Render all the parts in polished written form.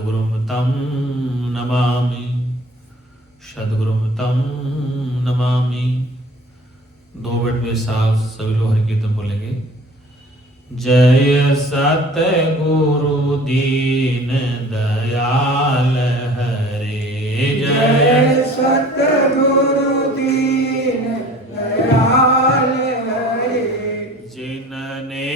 गुरुं तं नमामि, सद्गुरुं तं नमामि। 2 मिनट में साथ सभी लोग हरि कीर्तन बोलेंगे। जय सतगुरु दीन दयाल हरे, जय सतगुरु दीन दयाल हरे। जिनने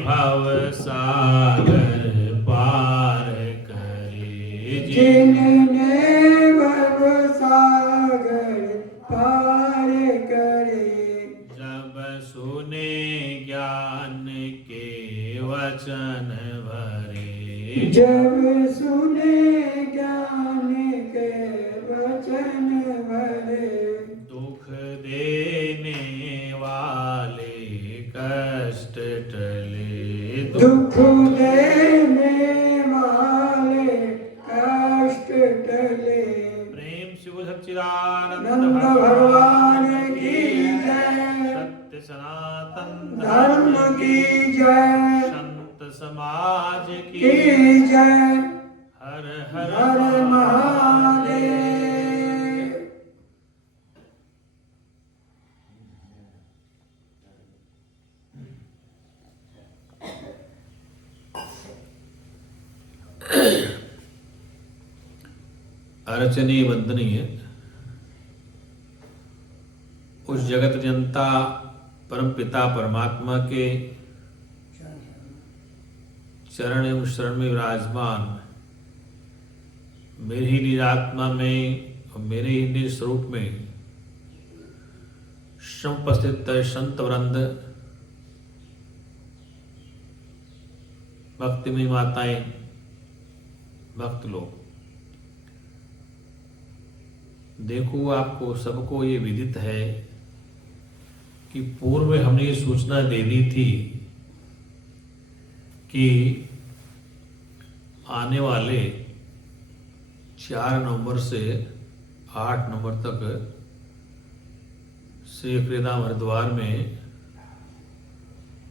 भव सागर पार करे, जिनने भव सागर पार करे। जब सुने ज्ञान के वचन भरे, जब सुने ज्ञान के वचन भरे। दुख देने वाले कष्ट टले, दुख देने वाले कष्ट टले। प्रेम शिव सच्चिदानंद नंद भगवान की जय। सत्य सनातन धर्म की जय। संत समाज की की जय। हर हर हर महादेव। अर्चनीय वंदनीय उस जगत जनता परम पिता परमात्मा के चरण एवं शरण में विराजमान मेरी ही निरात्मा में और मेरे ही निज स्वरूप में समुपस्थित संत वृंद, भक्तिमयी माताएं, भक्त लोग, देखो आपको सबको ये विदित है कि पूर्व में हमने ये सूचना दे दी थी कि आने वाले 4 नवंबर से 8 नवंबर तक श्री क्रियाधाम हरिद्वार में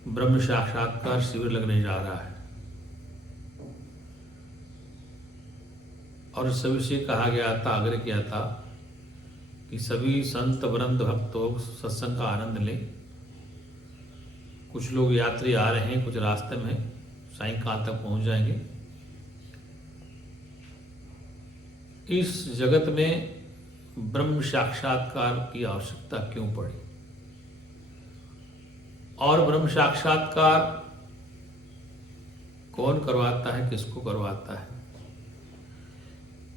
ब्रह्म साक्षात्कार शिविर लगने जा रहा है। और सभी से कहा गया था, आग्रह किया था कि सभी संत वृंद भक्तों सत्संग का आनंद लें। कुछ लोग यात्री आ रहे हैं, कुछ रास्ते में सायंकाल तक पहुंच जाएंगे। इस जगत में ब्रह्म साक्षात्कार की आवश्यकता क्यों पड़ी और ब्रह्म साक्षात्कार कौन करवाता है, किसको करवाता है,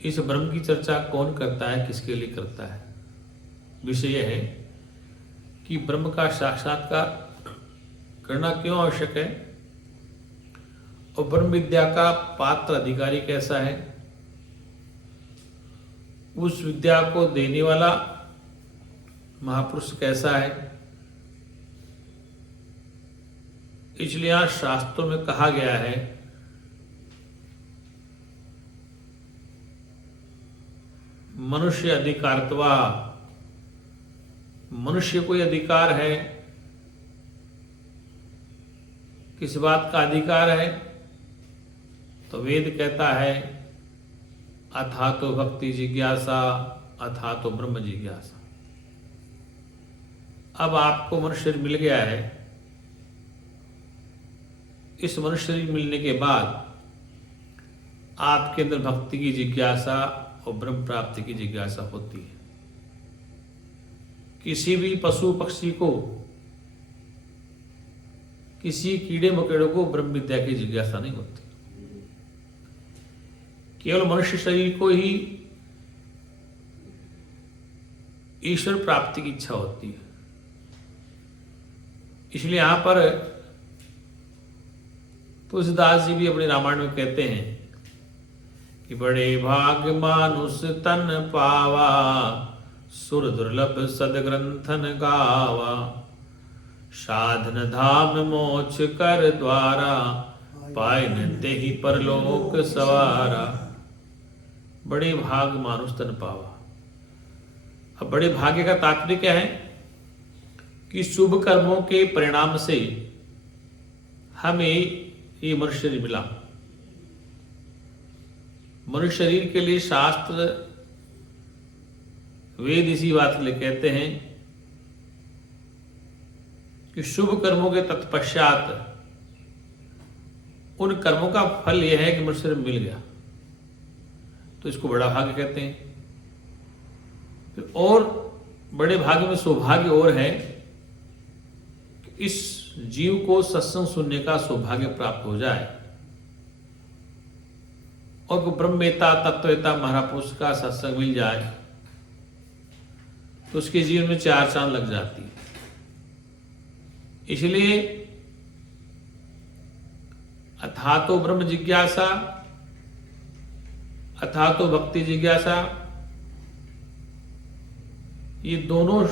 इस ब्रह्म की चर्चा कौन करता है, किसके लिए करता है। विषय यह है कि ब्रह्म का साक्षात्कार करना क्यों आवश्यक है और ब्रह्म विद्या का पात्र अधिकारी कैसा है, उस विद्या को देने वाला महापुरुष कैसा है। इसलिए आज शास्त्रों में कहा गया है मनुष्य अधिकारत्वा, मनुष्य को अधिकार है। किस बात का अधिकार है तो वेद कहता है अथा तो भक्ति जिज्ञासा, अथा तो ब्रह्म जिज्ञासा। अब आपको मनुष्य शरीर मिल गया है। इस मनुष्य शरीर मिलने के बाद आपके अंदर भक्ति की जिज्ञासा और ब्रह्म प्राप्ति की जिज्ञासा होती है। किसी भी पशु पक्षी को, किसी कीड़े मकोड़े को ब्रह्म विद्या की जिज्ञासा नहीं होती। केवल मनुष्य शरीर को ही ईश्वर प्राप्ति की इच्छा होती है। इसलिए यहां पर तुलसीदास जी भी अपने रामायण में कहते हैं कि बड़े भाग मानुष तन पावा, सुर दुर्लभ सदग्रंथन गावा, साधन धाम मोक्ष कर द्वारा, पाए नते ही परलोक सवारा। बड़े भाग मानुष तन पावा। अब बड़े भाग्य का तात्पर्य क्या है कि शुभ कर्मों के परिणाम से हमें ये मनुष्य मिला। मनुष्य शरीर के लिए शास्त्र वेद इसी बात के लिए कहते हैं कि शुभ कर्मों के तत्पश्चात उन कर्मों का फल यह है कि मनुष्य शरीर मिल गया, तो इसको बड़ा भाग्य कहते हैं। फिर और बड़े भाग्य में सौभाग्य और है कि इस जीव को सत्संग सुनने का सौभाग्य प्राप्त हो जाए और को ब्रह्मवेता तत्ववेता महापुरुष का सत्संग मिल जाए तो उसके जीवन में 4 चांद लग जाती है। इसलिए अथा तो ब्रह्म जिज्ञासा अथा तो भक्ति जिज्ञासा, ये दोनों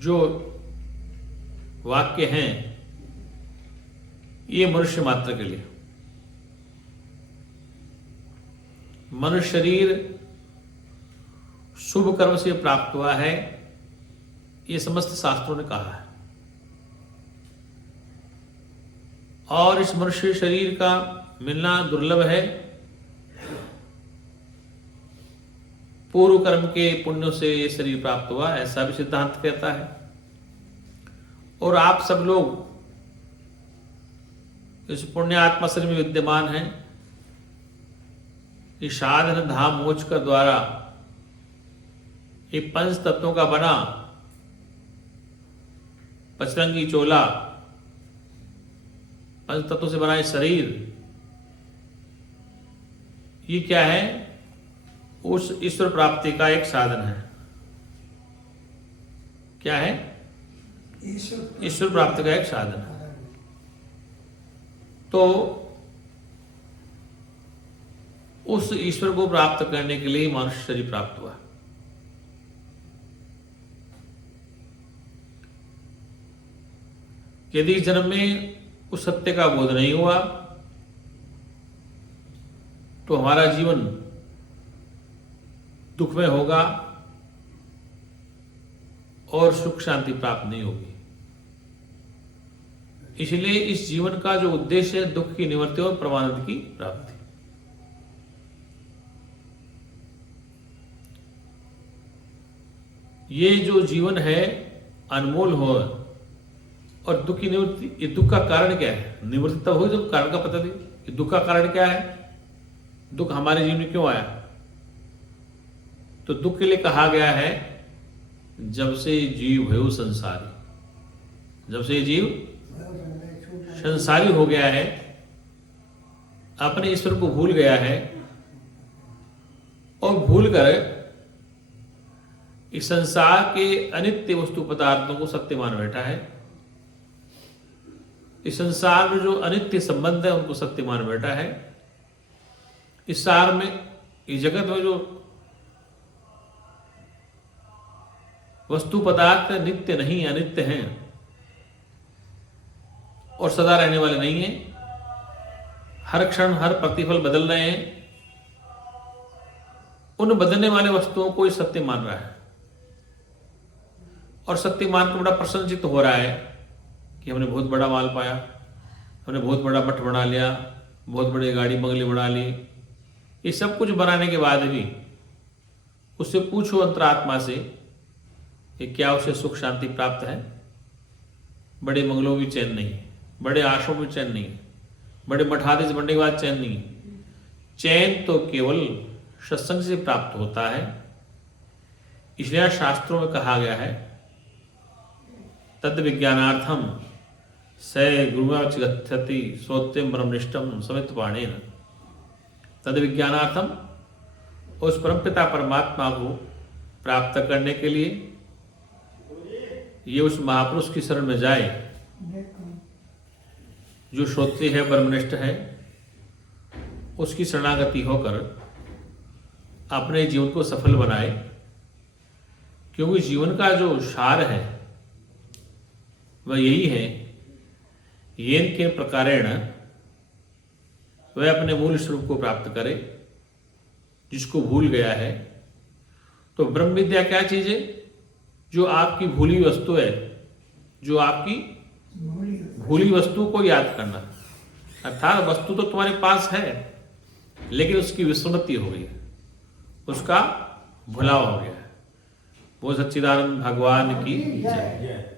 जो वाक्य हैं ये मनुष्य मात्र के लिए। मनुष्य शरीर शुभ कर्म से प्राप्त हुआ है, ये समस्त शास्त्रों ने कहा है। और इस मनुष्य शरीर का मिलना दुर्लभ है। पूर्व कर्म के पुण्यों से ये शरीर प्राप्त हुआ, ऐसा भी सिद्धांत कहता है। और आप सब लोग इस पुण्य आत्मा शरीर में विद्यमान हैं। इस साधन धाम मोक्ष का द्वारा ये 5 तत्वों का बना पचरंगी चोला, 5 तत्वों से बना ये शरीर, ये क्या है? उस ईश्वर प्राप्ति का एक साधन है। क्या है? ईश्वर प्राप्ति का एक साधन है। तो उस ईश्वर को प्राप्त करने के लिए मनुष्य शरीर प्राप्त हुआ। यदि इस जन्म में उस सत्य का बोध नहीं हुआ तो हमारा जीवन दुख में होगा और सुख शांति प्राप्त नहीं होगी। इसलिए इस जीवन का जो उद्देश्य है दुख की निवृत्ति और परमानंद की प्राप्ति। ये जो जीवन है अनमोल हो और दुख की निवृत्ति, ये दुख का कारण क्या है? निवृत्ति तब हुई जब कारण का पता नहीं। ये दुख का कारण क्या है? दुख हमारे जीवन में क्यों आया? तो दुख के लिए कहा गया है जब से जीव भयो संसारी, जब से जीव संसारी हो गया है, अपने ईश्वर को भूल गया है और भूल कर इस संसार के अनित्य वस्तु पदार्थों को सत्य मान बैठा है। इस संसार में जो अनित्य संबंध है उनको सत्य मान बैठा है। इस सार में, इस जगत में जो वस्तु पदार्थ नित्य नहीं, अनित्य हैं और सदा रहने वाले नहीं हैं, हर क्षण हर प्रतिफल बदल रहे हैं, उन बदलने वाले वस्तुओं को ही सत्य मान रहा है और सत्य मान कर बड़ा प्रसन्नचित्त हो रहा है कि हमने बहुत बड़ा माल पाया, हमने बहुत बड़ा मठ बना लिया, बहुत बड़ी गाड़ी बंगले बना ली। ये सब कुछ बनाने के बाद भी उससे पूछो अंतरात्मा से कि क्या उसे सुख शांति प्राप्त है? बड़े बंगलों में चैन नहीं, बड़े आश्रमों में चैन नहीं, बड़े मठाधीश बनने के बाद चैन नहीं। चैन तो केवल सत्संग से प्राप्त होता है। इसलिए शास्त्रों में कहा गया है तद विज्ञानार्थम स गुरुवाच गच्छति श्रोत्यम ब्रह्मनिष्ठम समित बाणेन। तद विज्ञानार्थम, उस परमपिता परमात्मा को प्राप्त करने के लिए ये उस महापुरुष की शरण में जाए जो श्रोत्री है, ब्रह्मनिष्ठ है, उसकी शरणागति होकर अपने जीवन को सफल बनाए। क्योंकि जीवन का जो सार है वह यही है, येन के प्रकारेण वह अपने मूल स्वरूप को प्राप्त करे, जिसको भूल गया है। तो ब्रह्म विद्या क्या चीज है? जो आपकी भूली वस्तु है, जो आपकी भूली वस्तु को याद करना। अर्थात वस्तु तो तुम्हारे पास है, लेकिन उसकी विस्मृति हो गई, उसका भुलाव हो गया। वो सच्चिदानंद भगवान की जय।